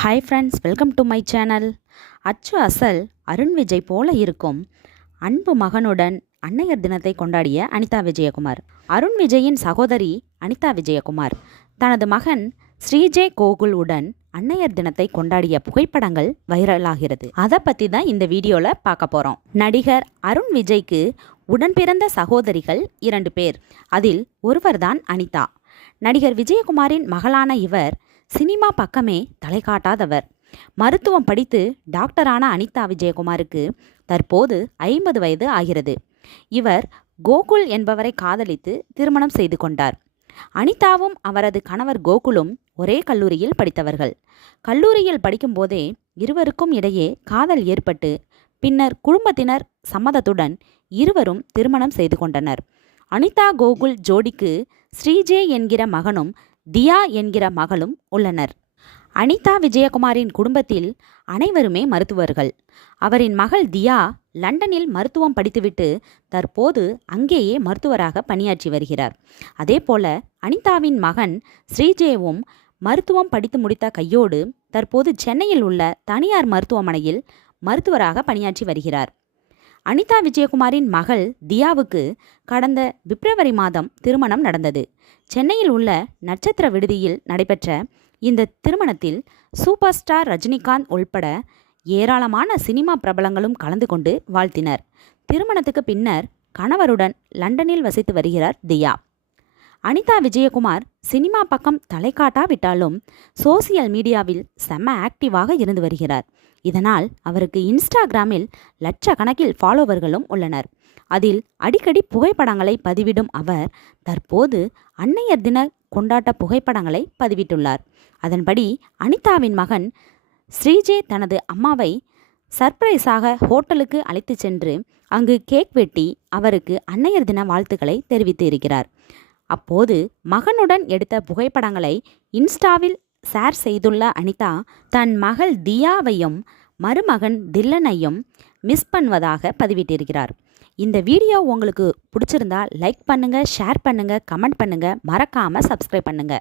Hi friends, welcome to my channel. அச்சு அசல் அருண் விஜய் போல இருக்கும் அன்பு மகனுடன் அன்னையர் தினத்தை கொண்டாடிய அனிதா விஜயகுமார். அருண் விஜயின் சகோதரி அனிதா விஜயகுமார் தனது மகன் ஸ்ரீஜே கோகுல் உடன் அன்னையர் தினத்தை கொண்டாடிய புகைப்படங்கள் வைரலாகிறது. அதை பற்றி தான் இந்த வீடியோவில் பார்க்க போகிறோம். நடிகர் அருண் விஜய்க்கு உடன் பிறந்த சகோதரிகள் 2 பேர். அதில் ஒருவர்தான் அனிதா. நடிகர் விஜயகுமாரின் மகளான இவர் சினிமா பக்கமே தலை காட்டாதவர். மருத்துவம் படித்து டாக்டரான அனிதா விஜயகுமாருக்கு தற்போது 50 வயது ஆகிறது. இவர் கோகுல் என்பவரை காதலித்து திருமணம் செய்து கொண்டார். அனிதாவும் அவரது கணவர் கோகுலும் ஒரே கல்லூரியில் படித்தவர்கள். கல்லூரியில் படிக்கும்போதே இருவருக்கும் இடையே காதல் ஏற்பட்டு பின்னர் குடும்பத்தினர் சம்மதத்துடன் இருவரும் திருமணம் செய்து கொண்டனர். அனிதா கோகுல் ஜோடிக்கு ஸ்ரீஜே என்கிற மகனும் தியா என்கிற மகளும் உள்ளனர். அனிதா விஜயகுமாரின் குடும்பத்தில் அனைவருமே மருத்துவர்கள். அவரின் மகள் தியா லண்டனில் மருத்துவம் படித்துவிட்டு தற்போது அங்கேயே மருத்துவராக பணியாற்றி வருகிறார். அதேபோல அனிதாவின் மகன் ஸ்ரீஜேவும் மருத்துவம் படித்து முடித்த கையோடு தற்போது சென்னையில் உள்ள தனியார் மருத்துவமனையில் மருத்துவராக பணியாற்றி வருகிறார். அனிதா விஜயகுமாரின் மகள் தியாவுக்கு கடந்த பிப்ரவரி மாதம் திருமணம் நடந்தது. சென்னையில் உள்ள நட்சத்திர விடுதியில் நடைபெற்ற இந்த திருமணத்தில் சூப்பர் ஸ்டார் ரஜினிகாந்த் உள்பட ஏராளமான சினிமா பிரபலங்களும் கலந்து கொண்டு வாழ்த்தினர். திருமணத்துக்கு பின்னர் கணவருடன் லண்டனில் வசித்து வருகிறார் தியா. அனிதா விஜயகுமார் சினிமா பக்கம் தலை காட்டாவிட்டாலும் சோசியல் மீடியாவில் செம்ம ஆக்டிவாக இருந்து வருகிறார். இதனால் அவருக்கு இன்ஸ்டாகிராமில் லட்சக்கணக்கில் ஃபாலோவர்களும் உள்ளனர். அதில் அடிக்கடி புகைப்படங்களை பதிவிடும் அவர் தற்போது அன்னையர் தின கொண்டாட்ட புகைப்படங்களை பதிவிட்டுள்ளார். அதன்படி அனிதாவின் மகன் ஸ்ரீஜே தனது அம்மாவை சர்ப்ரைஸாக ஹோட்டலுக்கு அழைத்து சென்று அங்கு கேக் வெட்டி அவருக்கு அன்னையர் தின வாழ்த்துக்களை தெரிவித்து இருக்கிறார். அப்போது மகனுடன் எடுத்த புகைப்படங்களை இன்ஸ்டாவில் ஷேர் செய்துள்ள அனிதா தன் மகள் தியாவையும் மருமகன் தில்லனையும் மிஸ் பண்ணுவதாக பதிவிட்டிருக்கிறார். இந்த வீடியோ உங்களுக்கு பிடிச்சிருந்தா லைக் பண்ணுங்க, ஷேர் பண்ணுங்க, கமெண்ட் பண்ணுங்க, மறக்காம சப்ஸ்கிரைப் பண்ணுங்க.